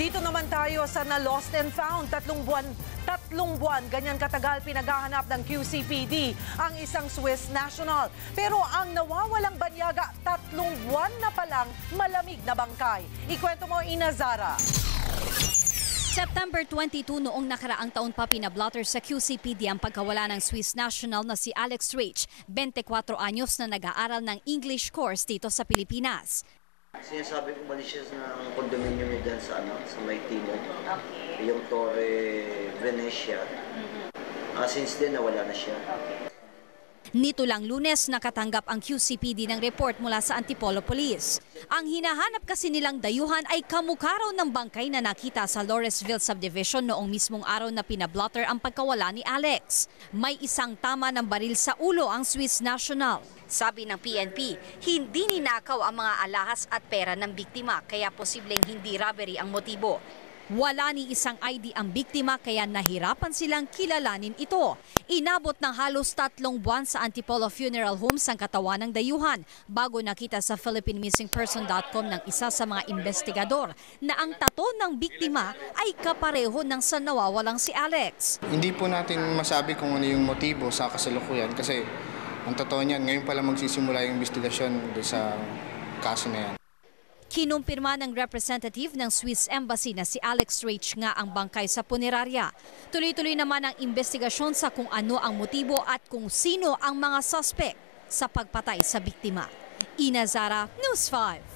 Dito naman tayo sa na lost and found. Tatlong buwan, tatlong buwan, ganyan katagal pinaghahanap ng QCPD ang isang Swiss national. Pero ang nawawalang banyaga, tatlong buwan na palang malamig na bangkay. Ikwento mo, Ina Zara. September 22 noong nakaraang taon pa pinablotter sa QCPD ang pagkawala ng Swiss national na si Alex Rach, 24 anyos na nag-aaral ng English course dito sa Pilipinas. Sinasabi ko mali siya ng condominium niya dyan sa, ano, sa may timog. Okay. Yung Torre Venecia. Ah, since then, nawala na siya. Nito lang lunes nakatanggap ang QCPD ng report mula sa Antipolo Police. Ang hinahanap kasi nilang dayuhan ay kamukha raw ng bangkay na nakita sa Loresville Subdivision noong mismong araw na pinablotter ang pagkawala ni Alex. May isang tama ng baril sa ulo ang Swiss national. Sabi ng PNP, hindi ninakaw ang mga alahas at pera ng biktima kaya posibleng hindi robbery ang motibo. Wala ni isang ID ang biktima kaya nahirapan silang kilalanin ito. Inabot ng halos tatlong buwan sa Antipolo Funeral Homes ang katawan ng dayuhan bago nakita sa PhilippineMissingPerson.com ng isa sa mga investigador na ang tato ng biktima ay kapareho ng sa nawawalang si Alex. Hindi po natin masabi kung ano yung motibo sa kasalukuyan kasi ang totoo niyan, ngayon pala magsisimula yung investigasyon sa kaso na yan. Kinumpirma ng representative ng Swiss Embassy na si Alex Rach nga ang bangkay sa punerarya. Tuloy-tuloy naman ang investigasyon sa kung ano ang motibo at kung sino ang mga suspect sa pagpatay sa biktima. Ina Zara, News 5.